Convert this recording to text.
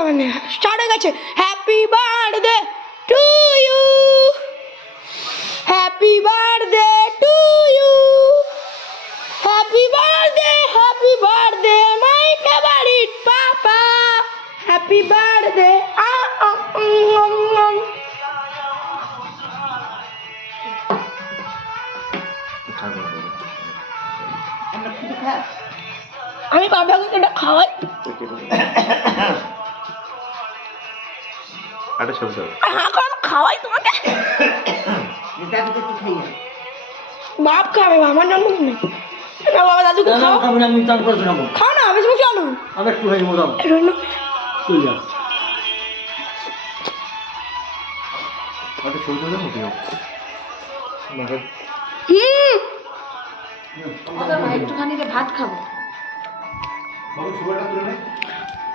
হবে না, স্টার্ট হয়ে গেছে। Happy birthday to you, happy birthday to you, happy birthday my favourite papa, happy birthday. আমি বাবাকে এটা খাওয়াই, খাওয়াই তোমাকে। বাপ খাবে, আমার জন্মদিন নেই। বাবা দাদুকে খাও, খাও না, বেশি বেশি আলু। একটুখানি ভাত খাবো।